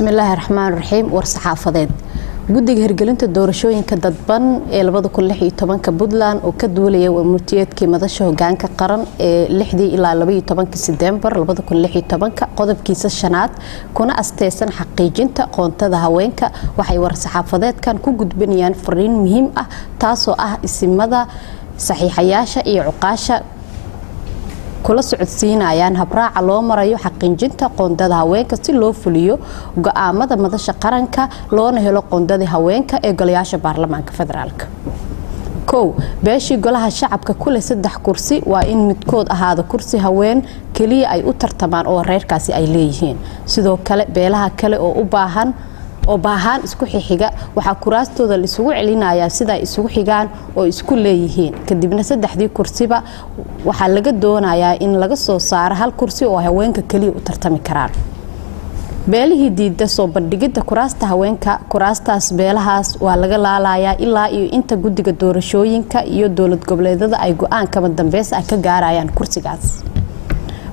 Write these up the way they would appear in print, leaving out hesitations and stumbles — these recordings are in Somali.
بسم الله الرحمن الرحيم ورصحافدين guddiga hirgelinta doorashooyinka dadban ee 2016 Puntland oo ka duulaya warmurtiyeedkii madasha hoggaanka qaran ee 6 ilaa 12 September 2016 qodobkiisa shanaad kuna asteysan xaqiijinta qoontada haweenka waxay warsaxaafadeedkan ku gudbinayaan fariin muhiim ah taasoo ah isimada saxiixayaasha iyo cuqaasha kula socodsiinayaan habraaca loo marayo xaqiijinta qoondada haweenka si loo fuliyo go'aamada madasha qaranka loona helo qoondada haweenka ee golayaasha baarlamaanka federaalka. beeshii golaha shacabka kule 3 kursi waa in midkood ahaado kursi haween kaliya ay u tartamaan oo reerkaasi ay leeyihiin. sidoo kale beelaha kale oo baahan isku xixiga waxa kuraastooda la isugu celinayaa sida ay isugu xigaan oo isku leeyihiin kadibna 3 kursiba waxa laga doonayaa in laga soo saaro hal kursi oo haweenka kaliya u tartami karaan. beelihii diidda soo bandhigida kuraasta haweenka kuraastaas beelahaas waa laga laalayaa ilaa iyo inta guddiga doorashooyinka iyo dowlad goboleedyada ay go'aan kama dambeys ah ka gaarayaan kursigaas.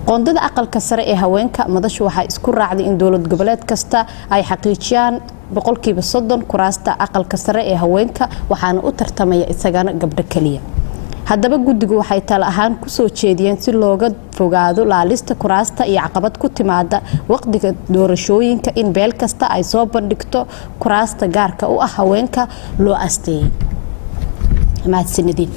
qoondada aqalka sare ee haweenka madashu waxa isku raacday in dowlad goboleed kasta ay xaqiijiyaan 30% kuraasta aqalka sare ee haweenka waxaana u tartamaya isagana gabdho kaliya. haddaba guddigu waxay talo ahaan ku soo jeediyeen si looga fogaado laalista kuraasta iyo caqabad ku timaada waqtiga doorashooyinka in beel kasta ay soo bandhigto kuraasta gaarka u ah haweenka loo asteeyay. mahadsanidin.